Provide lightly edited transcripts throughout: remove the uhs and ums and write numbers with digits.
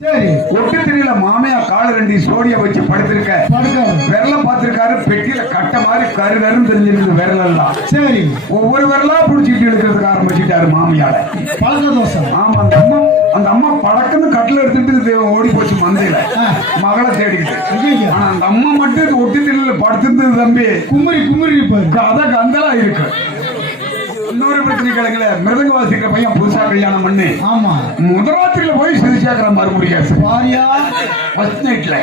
சரி. ஒட்டு தெரியல மாமையா கால ரெண்டு சோடியா வச்சு படுத்திருக்க விரல பாத்திருக்காரு பெட்டியில கட்ட மாதிரி கருன்னு தெரிஞ்சிருக்கு விரல் எல்லாம். சரி. ஒவ்வொரு விரலா புடிச்சிட்டு இழுக்கிறதுக்கு ஆரம்பிச்சுட்டாரு மாமியால. பழக்க தோசம். ஆமா அந்த அம்மா பழக்கன்னு கட்டில எடுத்துட்டு ஓடி போச்சு மந்தையில மகளை தேடிக்கிட்டு. ஆனா அந்த அம்மா மட்டும் ஒட்டு தெரியல படுத்திருந்தது தம்பி குமரி குமரி கதை கந்தலா இருக்கு. இன்னொரு பிரச்சனை கிழங்குல மிருதங்க வாசிக்கிற பையன் புதுசா கல்யாணம் பண்ணி ஆமா முதராத்திரியில போய் சிரிச்சாக்கிற மறுபடியாது ஃபர்ஸ்ட் நைட்ல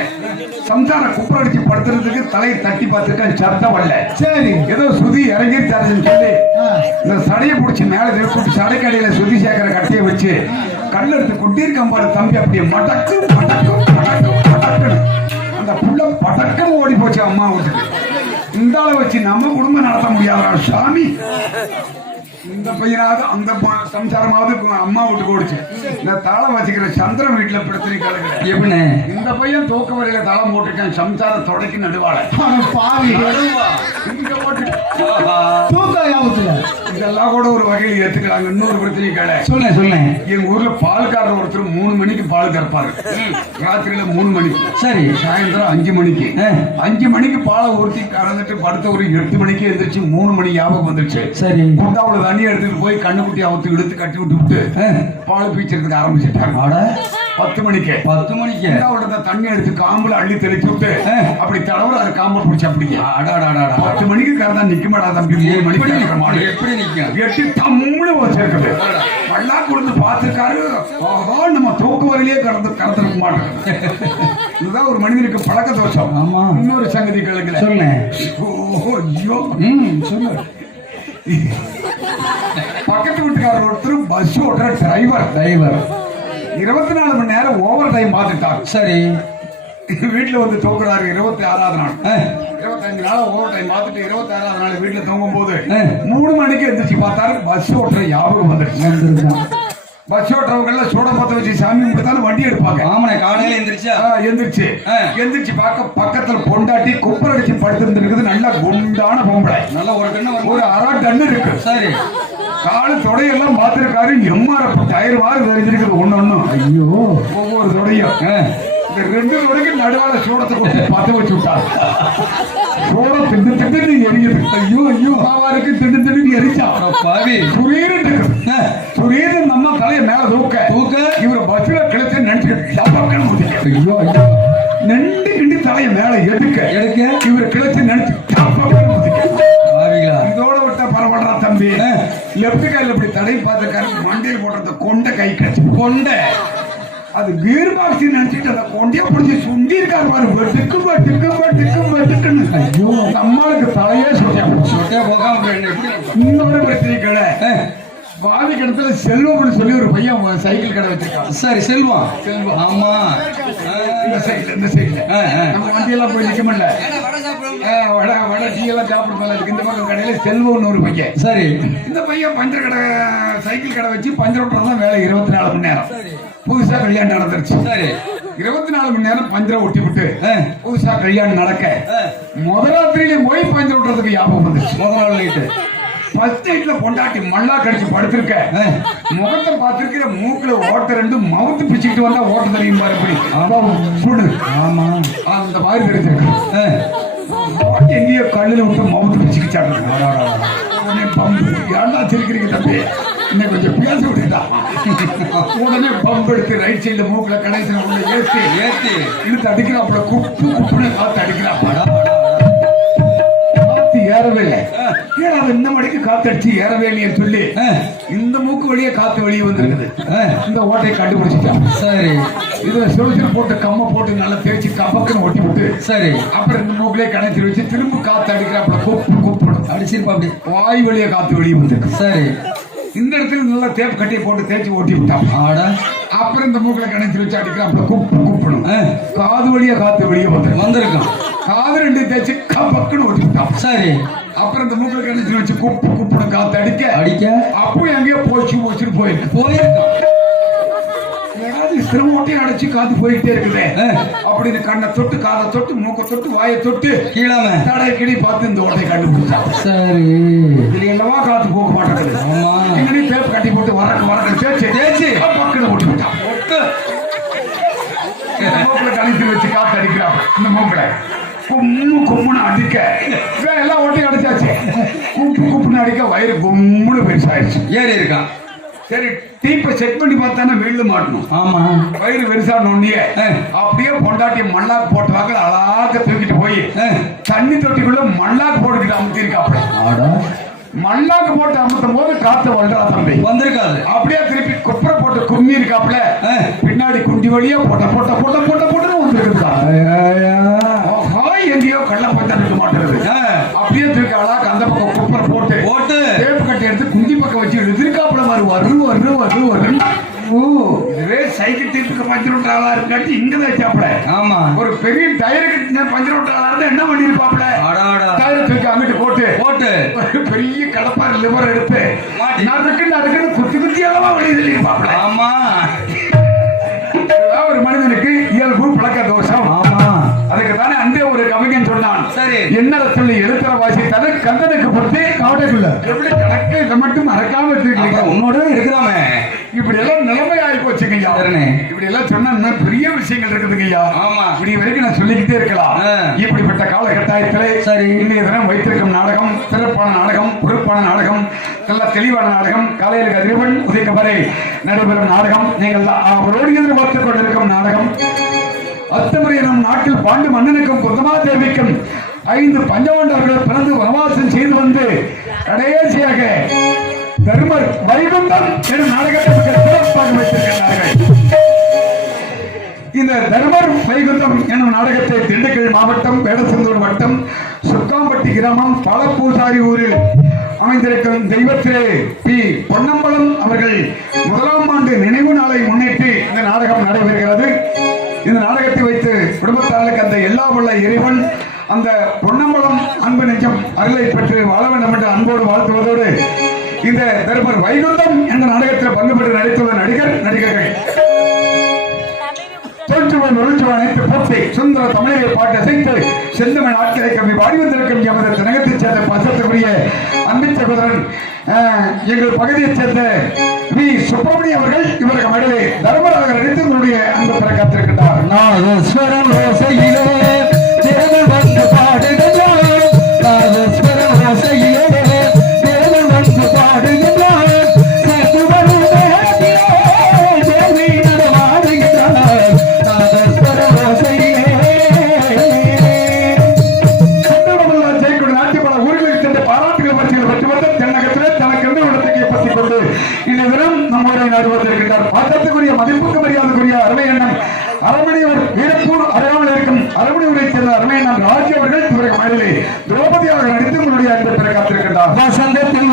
சம்சார குப்பை அடிச்சு படுத்துறதுக்கு தலையை தட்டி பார்த்துருக்கேன் சத்தம் வரல. சரி. ஏதோ சுதி இறங்கிருச்சாருன்னு சொல்லி இந்த சடையை பிடிச்சி மேல கூப்பிட்டு சடைக்கடையில சுதி சேர்க்கிற கட்டையை வச்சு கல்ல எடுத்து குட்டியிருக்கான் பாரு தம்பி அப்படியே மடக்கு மடக்கு மடக்கு மடக்குன்னு அந்த புள்ள படக்குன்னு ஓடி போச்சு அம்மா வீட்டுக்கு. இந்த ஆளை வச்சு நம்ம குடும்பம் நடத்த முடியாதா சாமி. இந்த பையனாவது அந்த சம்சாரமாவது அம்மா வீட்டுக்கு ஓடிச்சு. இந்த தாளம் வச்சுக்கிற சந்திரன் வீட்டுல பிரச்சனை கலக்குது. எப்படி இந்த பையன் தூக்க வரையில தாளம் போட்டுட்டேன் சம்சார தொடக்கி நடுவாள இதெல்லாம் கூட ஒரு வகையில் ஏத்துக்கிறாங்க. இன்னொரு பிரச்சனை கேள சொல்லேன். எங்க ஊர்ல பால்காரர் ஒருத்தர் 3 மணிக்கு பால் கறப்பாரு. ராத்திரியில 3 மணிக்கு. சரி. சாயந்தரம் 5 மணிக்கு. 5 மணிக்கு பாலை ஊற்றி கறந்துட்டு படுத்த ஒரு 8 மணிக்கு எந்திரிச்சு 3 மணி ஞாபகம் வந்துருச்சு. சரி. குண்டாவுல தண்ணி எடுத்துட்டு போய் கண்ணுக்குட்டி அவுத்து இழுத்து கட்டி விட்டு பால் பீச்சறதுக்கு ஆரம்பிச்சுட்டாங்க. 10 மணிக்கு குண்டாவுல தண்ணி எடுத்து காம்புல அள்ளி தெளிச்சு விட்டு அப்படி தடவை அது காம்பு பிடிச்சி அப்படி 10 மணிக்கு கறந்தா நிக்க மாட்டா தம்பி. 3 மணிக்கு எப்படி நிக்கும் 8 தம்முன்னு வச்சிருக்குது. வள்ளா கொடுத்து பார்த்துருக்காரு. நம்ம தூக்கு வரையிலே கறந்துருக்க மாட்டோம். இதுதான் ஒரு மனிதனுக்கு பழக்க தோஷம். ஆமா. இன்னொரு சங்கதி கேளுங்க சொல்லேன். சொல்லு. பக்கத்து வீட்டுக்காரர் ஒருத்தர் பஸ் ஓட்டுற டிரைவர் 24 மணி நேரம் ஓவர் டைம் பார்த்துட்டாங்க. சரி. வீட்டுல வந்து தூக்குறாரு 26வது நாள். 25 நாள் ஓவர் டைம் பார்த்துட்டு 26வது நாள் வீட்டுல தூங்கும் போது 3 மணிக்கு எந்திரிச்சு பார்த்தாரு பஸ் ஓட்டுற ஞாபகம் வந்துருச்சு. பஸ் ஓட்டுறவங்க சூட பத்த வச்சு சாமி கும்பிட்டாலும் வண்டி எடுப்பாங்க. ஆமா. காலையில எந்திரிச்சு பார்க்க பக்கத்துல பொண்டாட்டி குப்பர் அடிச்சு படுத்திருந்துருக்குது. நல்லா குண்டான பொம்பளை. நல்லா ஒரு அரை டன்னு இருக்கு. சரி. காலு தொடையெல்லாம் பார்த்திருக்காரு. எம்ஆர்எஃப் டயர் வாரி தெரிஞ்சிருக்குது ஒண்ணு. ஐயோ ஒவ்வொரு தொடையும் இந்த 2 தொடைக்கு நடுவால சூடத்தை கொண்டு பத்த வச்சு விட்டாரு. சூடம் திண்டு எரியுது. ஐயோ பாவாருக்கு திண்டு எரிச்சா சுரீர் நம்ம தலையை மேல தூக்க இவர் பஸ்ல கிழக்க நினைச்சு நெண்டு கிண்டி தலையை மேல எடுக்க இவர் கிழச்சு நினைச்சு இதோட விட்டா பரவாயில்ல தம்பி. லெப்ட் கையில இப்படி தடை பார்த்துக்காரு. மண்டையில் போடுறது கொண்ட கை கட்சி கொண்டை அது கீர் பாக்ஸ் நினைச்சிட்டு அந்த கொண்டைய பிடிச்சி சுண்டி இருக்காரு பாரு. வெட்டுக்குன்னு ஐயோ நம்மளுக்கு தலையே சொட்டே போகாம. இன்னொரு பிரச்சனை கடை பாவி கிடத்துல செல்வம்னு சொல்லி ஒரு பையன் சைக்கிள் கடை வச்சிருக்கான். சரி. செல்வம். ஆமா. இந்த சைக்கிள் நம்ம வண்டியெல்லாம் போய் நிக்க முடியல. வடை டீ எல்லாம் சாப்பிடுறதுல இந்த பக்கம் கடையில செல்வம்னு ஒரு பையன். சரி. இந்த பையன் பஞ்சர் கடை சைக்கிள் கடை வச்சு பஞ்சர் ஓட்டுறதுதான் வேலை. 24 மணி நேரம். புதுசா கல்யாணம் நடந்துருச்சு. சரி. 24 மணி நேரம் பஞ்சரை ஒட்டி விட்டு புதுசா கல்யாணம் நடக்க முதலாத்திரியில போய் பஞ்சர் ஓட்டுறதுக்கு ஞாபகம் வந்துருச்சு. முதல் நாள் நைட்டு ஃபர்ஸ்ட் நைட்ல பொண்டாட்டி மல்லா கடிச்சு படுத்திருக்க. முகத்தை பார்த்திருக்கிற மூக்குல ஓட்ட 2 மவுத்து பிச்சுக்கிட்டு வந்தா ஓட்ட தெரியும் பாரு. எப்படி சுடு. ஆமா. அந்த மாதிரி தெரிஞ்சிருக்கு. எங்கேயோ கல்லுல விட்டு மவுத்து பிச்சுக்கிச்சாங்க. ஏன்டா சிரிக்கிறீங்க தம்பி இன்னும் கொஞ்சம் பேச விட்டுட்டா. உடனே பம்பு எடுத்து ரைட் சைட்ல மூக்குல கடைசியில ஏற்றி இழுத்து அடிக்கிறாப்புல குப்புன்னு காத்து அடிக்கிறாப்பா. ஏறவே இல்லை. இந்த மணிக்கு காத்து அடிச்சு ஏறவே இல்லைன்னு சொல்லி இந்த மூக்கு வழியே காத்து வெளியே வந்துருக்குது. இந்த ஓட்டையை கண்டுபிடிச்சிட்டான். சரி. இதுல சுழற்சி போட்டு கம்ம போட்டு நல்லா தேய்ச்சி கப்பக்குன்னு ஒட்டி விட்டு சரி. அப்புறம் இந்த மூக்கிலே கணக்கு வச்சு திரும்ப காத்து அடிக்கிறாப்புல கூப்பிடும் அடிச்சிருப்பா. அப்படி வாய் வழியா காத்து வெளியே வந்துருக்கு. சரி. இந்த இடத்துல நல்லா தேப்பு கட்டியை போட்டு தேய்ச்சி ஓட்டி விட்டான். அப்புறம் இந்த மூக்கில கணக்கு வச்சு அடிக்கிறாப்புல கூப்பிடும். காது வழியா காத்து வெளியே வந்திருக்கான். காது 2 தேய்ச்சி கப்பக்குன்னு ஓட்டி விட்டான். சரி. அப்புறம் இந்த மூக்கில கணக்கு வச்சு கூப்பிடும் காத்து அடிக்க அப்போ எங்கேயோ போச்சுட்டு போயிருக்கான். சிரமோட்டையும் அடைச்சு காத்து போயிட்டே இருக்குது. அப்படின்னு கண்ணை தொட்டு காதை தொட்டு மூக்க தொட்டு வாயை தொட்டு கீழாம தடை கிளி பார்த்து இந்த ஓட்டையை கண்டுபிடிச்சான். சரி. இதுல என்னவா காத்து போக மாட்டேங்குது. எங்கடி தேப்பு கட்டி போட்டு வரக்கு தேய்ச்சி பக்கத்துல ஓட்டி விட்டான். மூக்குல கணித்து வச்சு காத்து அடிக்கிறான் இந்த மூக்குல கும்முன்னு அடிக்க எல்லாம் ஓட்டி அடிச்சாச்சு குப்புன்னு அடிக்க வயிறு கும்முன்னு பெருசாயிடுச்சு ஏறி இருக்கான். சரி டீப்பை செக் பண்ணி பார்த்தானே வீழ்ந்து மாட்டணும். ஆமா, வயிறு பெருசான உடனே அப்படியே பொண்டாட்டி மண்ணாக்கு போட்டுவாங்க அழகாக தூக்கிட்டு போய் தண்ணி தொட்டிக்குள்ள மண்ணாக்கு போட்டுக்கிட்டு அமுத்திருக்காப்ல. மண்ணாக்கு போட்டு அமுத்தும் போது காத்து வளரா தம்பி வந்திருக்காது. அப்படியே திருப்பி குப்புற போட்டு கும்மி இருக்காப்ல. பின்னாடி குண்டி வழியா போட்ட போட்ட போட்ட போட்ட போட்டு வந்துருக்கா. எங்கேயோ கள்ள போட்டா இருக்க மாட்டேங்குது. அப்படியே தூக்கி அழகாக அந்த பக்கம் குப்புற போட்டு போட்டு டேப்பு கட்டி எடுத்து குண்டி பக்கம் வச்சு எதிர்காப்புல மாதிரி வரும். இதுவே சைக்கிள் தீர்ப்புக்கு பஞ்சர் விட்டாளா இருக்காட்டி இங்கதான் வச்சாப்ல. ஆமா, ஒரு பெரிய டயருக்கு பஞ்சர் விட்டாளா இருந்தா என்ன பண்ணிருப்பாப்ல, டயர் தூக்கி அங்கிட்டு போட்டு பெரிய கடப்பாரு லிவர் எடுத்து அதுக்கு குத்தி குத்தி அளவா வெளியே இருப்பாப்ல. ஆமா, ஒரு மனிதனுக்கு இயல்பு பழக்க தோஷம். ஆமா, அதுக்கு தானே அன்றே ஒரு கவிஞன் சொன்னான். சரி, என்ன சொல்லி எழுத்துற வாசி தனு கந்தனுக்கு பொறுத்து காவடைக்குள்ள எப்படி கணக்கு இதை மட்டும் மறக்காம வச்சிருக்கீங்க. உன்னோட இருக்கிறாமே இப்படி எல்லாம் நிலைமை ஆகி போச்சுங்கய்யா. இப்படி எல்லாம் சொன்னா பெரிய விஷயங்கள் இருக்குதுங்கய்யா. ஆமா, இப்படி வரைக்கும் நான் சொல்லிக்கிட்டே இருக்கலாம். இப்படிப்பட்ட காலகட்டாயத்திலே சரி இன்றைய தினம் வைத்திருக்கும் நாடகம் சிறப்பான நாடகம், பொறுப்பான நாடகம், நல்ல தெளிவான நாடகம், காலையில் கதிரவன் உதைக்க வரை நடைபெறும் நாடகம். நீங்கள் அவரோடு எதிர்பார்த்துக் கொண்டிருக்கும் நாடகம் அத்தமுறை நம் நாட்டில் பாண்டு மன்னனுக்கும் குந்தமா தேவிக்கும் 5 பஞ்சபாண்டவர்கள் பிறந்து வனவாசம் செய்து வந்து கடைசியாக தர்மர் வைகுந்தம் எனும் நாடகத்தை சிறப்பாக வைத்திருக்கிறார்கள். இந்த தர்மர் வைகுந்தம் எனும் நாடகத்தை திண்டுக்கல் மாவட்டம் வேடசந்தூர் வட்டம் சுக்காம்பட்டி கிராமம் பழப்பூசாரி ஊரில் அமைந்திருக்கும் தெய்வத்திலே பி பொன்னம்பலம் அவர்கள் 1ஆம் ஆண்டு நினைவு நாளை முன்னிட்டு இந்த நாடகம் நடைபெறுகிறது. இந்த நாடகத்தை வைத்து குடும்பத்தாருக்கு அந்த எல்லா வல்ல இறைவன் அந்த பொன்னம்பலம் அன்பு நெஞ்சம் அருளை பெற்று வாழ வேண்டும் என்று அன்போடு வாழ்த்துவதோடு இந்த தர்மர் வைகுந்தம் என்ற நாடகத்தில் பங்கு பெற்று நடித்துள்ள நடிகர்கள் தோற்றுவன் ஒழுற்றுவன் அனைத்து போட்டி சுந்தர தமிழை பாட்டு அசைத்து செந்தமிழ் நாட்களை கம்மி பாடி வந்திருக்கும் எமது தினகத்தைச் சேர்ந்த பசத்துக்குரிய அன்பின் சகோதரன் எங்கள் பகுதியைச் சேர்ந்த வி சுப்பிரமணியம் அவர்கள் இவருக்கு மகளே தர்மராக நடித்து உங்களுடைய அன்பு பெற காத்திருக்கின்றார். நாதஸ்வரம் ஓசையிலே தேவன் வந்து பாடுகின்றார். நாதஸ்வரம் ஓசையிலே தேவன் வந்து பாடுகின்றார். சேர்த்து வரும் தேவத்திலே தேவி நடமாடுகின்றார். நாதஸ்வரம் ஓசையிலே சுந்தரமல்லா ஜெயக்குடி நாட்டிய பல ஊர்களுக்கு சென்ற பாராட்டுகள் பற்றிகள் பெற்று வந்த தென்னகத்திலே தனக்கு எந்த இடத்துக்கு பற்றிக் கொண்டு இந்த தினம் நம்முடைய நடுவதற்கின்றார். பாத்திரத்துக்குரிய மதிப்புக்கு மரியாதைக்குரிய அருமை எண்ணம் அரமணியூர் வீரப்பூர் அறையாமல் இருக்கும் அரமணியூரை சேர்ந்த அருமை எண்ணம் ராஜி அவர்கள் இவருக்கு மகளிலே திரௌபதியாக நடித்து உங்களுடைய அன்பை பெற காத்திருக்கின்றார். வசந்தத்தில்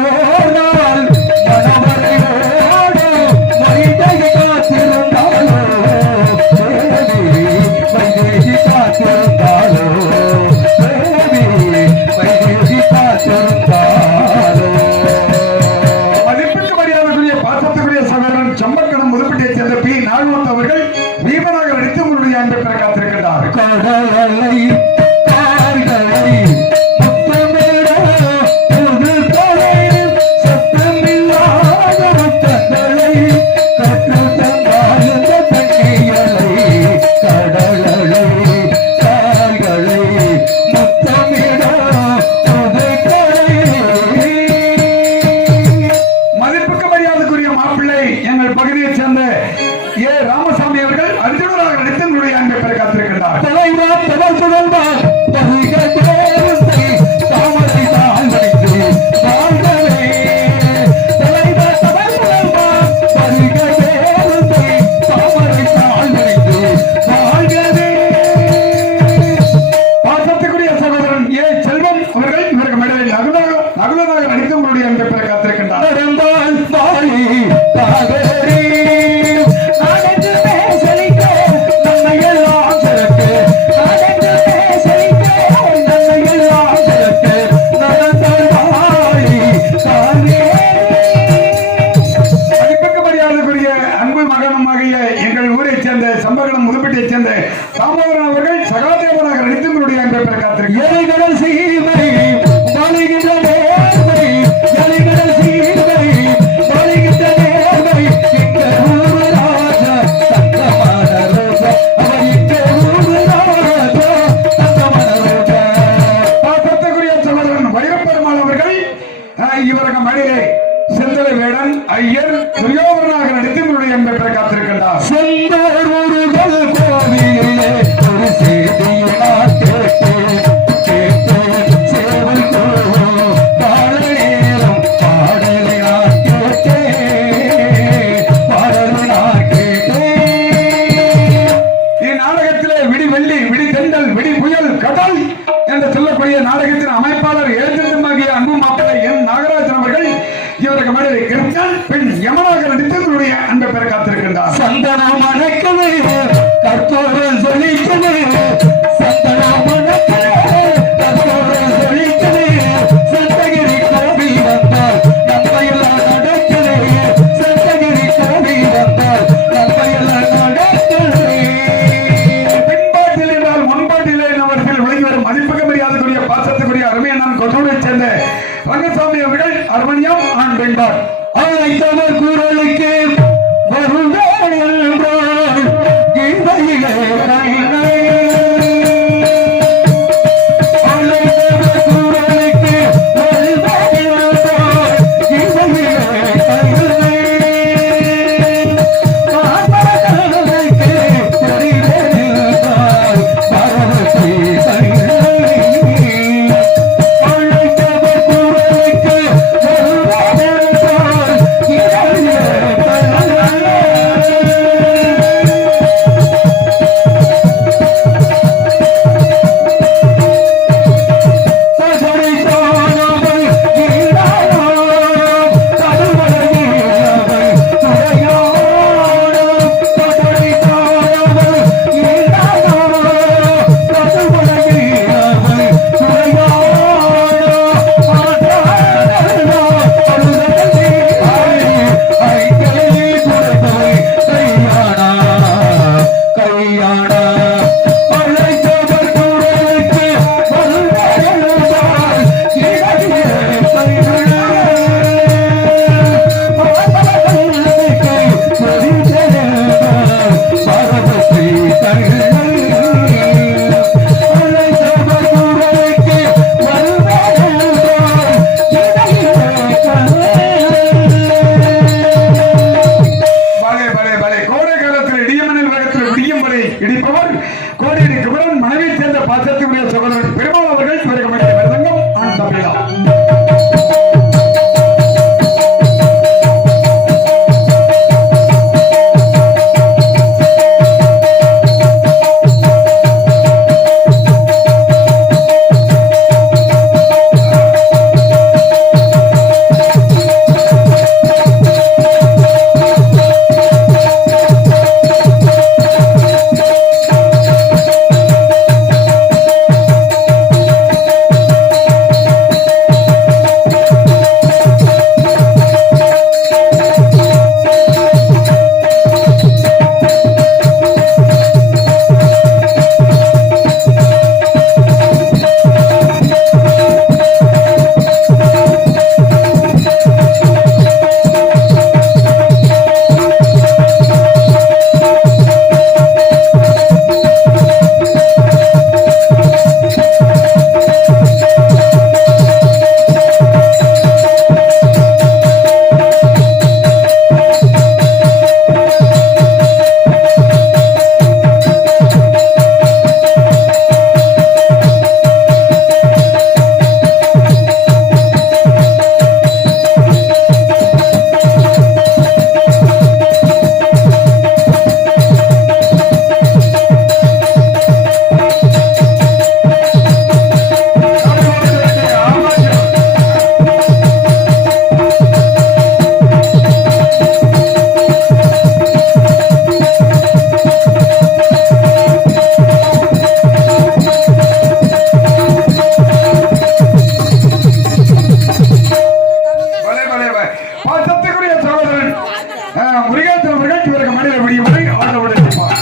மதிப்புக்கு மரியாதைக்குரிய பாத்திரத்துக்குரிய சகோதரன் சம்பக்கணம் முதுப்பட்டியைச் சேர்ந்த பி நாகவந்த் அவர்கள் வீமனாக நடித்து உங்களுடைய அன்பை பெற காத்திருக்கின்றார். மதிப்புக்கு மரியாதைக்குரிய மாப்பிள்ளை எங்கள் பகுதியைச் சேர்ந்த ஏ ராமசாமி அவர்கள் அர்ஜுனராக நடித்து உங்களுடைய அன்பை பெற காத்திருக்கின்றார். பாசத்துக்குரிய சகோதரன் ஏ செல்வம் அவர்கள் இவருக்கு மெடலில் நகுலராக நடித்து உங்களுடைய அன்பை பெற காத்திருக்கின்றார். எங்கள் ஊரைச் சேர்ந்த சம்பகணம் முதுப்பட்டியைச் சேர்ந்த தாமோதரன் அவர்கள் சகாதேவனாக நடித்து உங்களுடைய அன்பை பெற காத்திருக்கிறார். மதிப்புக்கு வரக்கூடிய நாடகத்தின் அமைப்பாளர் ஏஜென்ட்டுமாகிய அன்பு மாப்பிள்ளை என் நாகராஜன் அவர்கள் இவருக்கு மனைவி கிருஷ்ணன் பெண் யமனாக நடித்து இவருடைய அன்பை பெற காத்திருக்கின்றார். சந்தனம் மணக்குது கற்பூரம் சொல்லிக்குது சந்தனம் மணக்குது கற்பூரம் சொல்லிக்குது சந்தகிரி கோவில் வந்தால் நம்பையெல்லாம் நடக்குது சந்தகிரி கோவில் வந்தால் நம்பையெல்லாம் நடக்குது. பின்பாட்டில் என்றால் முன்பாட்டிலே அவர்கள் விளங்கி வரும் மதிப்புக்கு மரியாதைக்குரிய பாசத்துக்குரிய அருமையான கொற்றூரை சேர்ந்த ரங்கசாமி அவர்கள் அருமணியம் ஆண் பெண்பாட் அழைத்தவர் குரலுக்கு வருவாள் என்றால் கீதையிலே கண்ணை அழைத்தவர் குரலுக்கு வருவாள் என்றால் கீதையிலே கண்ணை பார்ப்பதற்கு தெரிவென்றால் பரவத்தை கண்ணை அழைத்தவர் குரலுக்கு வருவாள் என்றால் கீதையிலே கண்ணை பலே பலே பலே கோடை காலத்தில் இடியமனில் வேகத்தில் விடியும் வரை இடிப்பவர் கோடியடி குமரன் மனைவியை சேர்ந்த பாசத்துக்குரிய சகோதரன் பெருமாள் அவர்கள் இவருக்கு மனைவி மிருதங்கம் ஆண் தம்பிதா. பலே பலே பலே பாசத்துக்குரிய சகோதரன் முருகேசன் அவர்கள் இவருக்கு மனைவி விடியும் வரை ஆதரவுடன் இருப்பார்.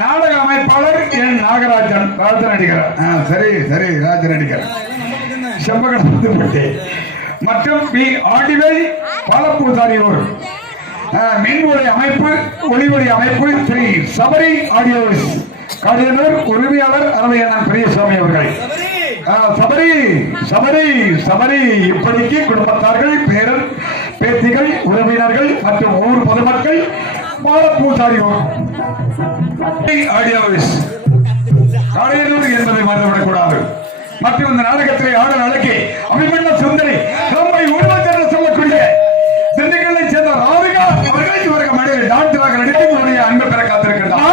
நாடக அமைப்பாளர் என் நாகராஜன் ராஜ நடிகர். சரி சரி ராஜ நடிகர் செம்பகடம்பட்டு மற்றும் பி ஆண்டிவேல் பாலப்பூசாரியோர் மின்ஒளி அமைப்பு ஒளிவொலி அமைப்பு ஸ்ரீ சபரி ஆடியோஸ் காரியனர் உரிமையாளர் அரவையண்ணன் பெரியசாமி அவர்கள் சபரி சபரி சபரி இப்படிக்கு குடும்பத்தார்கள் பேரர் பேத்திகள் உறவினர்கள் மற்றும் ஊர் பொதுமக்கள் பாலப்பூசாரியோர் ஆடியோஸ் காரியனூர் என்பதை மறந்துவிடக்கூடாது. மற்றும் இந்த நாடகத்திலே ஆடல் அழகி அபிமன்ன சுந்தரி ரொம்ப உருவம் என்று சொல்லக்கூடிய திண்டுக்கல்லை சேர்ந்த ராதிகா அவர்கள் இவர்கள் மனைவி டாக்டராக நடித்து உன்னுடைய அன்பு பெற காத்திருக்கின்றார்.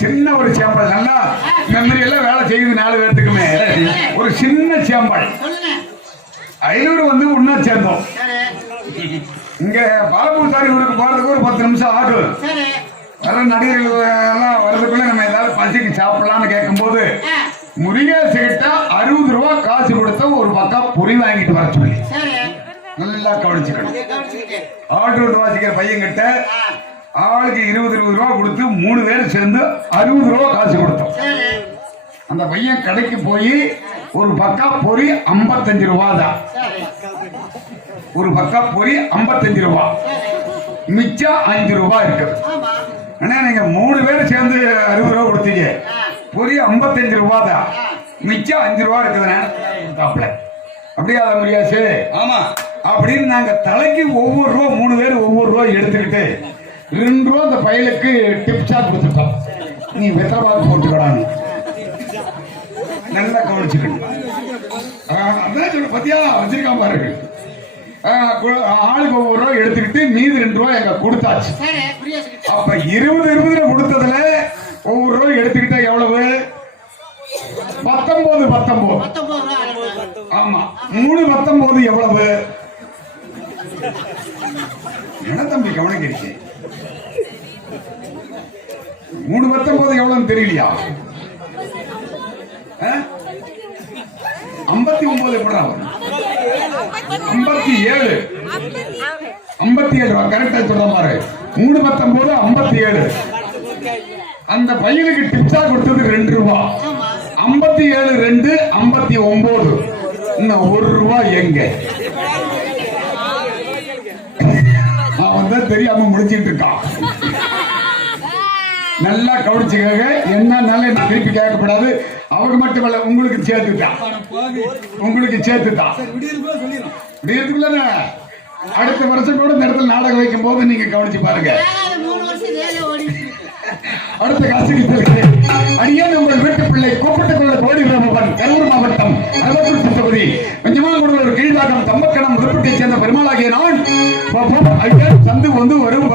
சின்ன ஒரு சேம்பல் நல்லா மெமரி எல்லாம் வேலை செய்யுது 4 பேர்த்துக்குமே. ஒரு சின்ன சேம்பல் 500 வந்து உண்ணா சேர்ந்தோம். இங்க பாலப்பூசாரி ஊருக்கு போறதுக்கு ஒரு 10 நிமிஷம் ஆகும். வர நடிகர்கள் எல்லாம் வர்றதுக்குள்ள நம்ம ஏதாவது பசிக்கு சாப்பிடலாம்னு கேட்கும் போது முருகேசு கிட்ட 60 ரூபா காசு கொடுத்த ஒரு பக்கம் பொறி வாங்கிட்டு வர சொல்லி நல்லா கவனிச்சுக்கணும். ஆட்டோ வாசிக்கிற பையன் கிட்ட ஆளுக்கு 20 ரூபா கொடுத்து 3 பேர் சேர்ந்து 60 ரூபா காசு கொடுத்தோம். அந்த பையன் கடைக்கு போய் ஒரு பக்கா பொறி 55 ரூபா தான். ஒரு பக்கா பொறி 55 ரூபா, மிச்சம் 5 ரூபா இருக்கு. ஆனா நீங்க 3 பேர் சேர்ந்து 60 ரூபா கொடுத்தீங்க, பொறி 55 ரூபா தான், மிச்சம் 5 ரூபா இருக்குதுன்னா அப்படியே அதை முடியாச்சு. ஆமா அப்படின்னு நாங்க தலைக்கு ஒவ்வொரு ரூபா 3 பேர் ஒவ்வொரு ரூபா எடுத்துக்கிட்டு 2 ரூபா அந்த பையலுக்கு டிப்ஸா கொடுத்துட்டோம். நீ வெத்தரபாக்கு போட்டுக்கடான்னு நல்லா கவனிச்சுக்கணும். அதான் சொல்ல பத்தியா வச்சிருக்காம பாருங்க. ஆளுக்கு ஒவ்வொரு ரூபா எடுத்துக்கிட்டு மீதி 2 ரூபா எங்க கொடுத்தாச்சு. அப்ப 20 கொடுத்ததுல ஒவ்வொரு ரூபா எடுத்துக்கிட்டா எவ்வளவு? 19. ஆமா 3 எவ்வளவு? என்ன தம்பி கவனிக்கிறீங்க? 3 எவ்வளவு தெரியலையா? 59 எப்படா வரும்? 57 கரெக்டா சொல்ற மாதிரி 3 57. அந்த பையனுக்கு டிப்ஸா கொடுத்தது 2 ரூபா. 57 2 59. இன்னும் 1 ரூபா எங்க? அவன் தான் தெரியாம முடிச்சிட்டு இருக்கான். நல்லா கவனிச்சுக்க. என்னன்னால திருப்பி கேட்கப்படாது. அவங்க மட்டுமல்ல, உங்களுக்கு சேர்த்துட்டான். விடியறதுக்குள்ள அடுத்த வருஷம் கூட இந்த இடத்துல நாடகம் வைக்கும் போது நீங்க கவனிச்சு பாருங்க. அடுத்த காட்சிக்கு அடியேன் உங்கள் வீட்டு பிள்ளை கூப்பிட்டுக் கொள்ள கோடி ராமபன், கரூர் மாவட்டம் அரவக்குறிச்சி தொகுதி கீழ்வாகம் தம்பக்கடம் உறுப்பினை சேர்ந்த பெருமாளாகிய நான் சந்து வந்து வரும்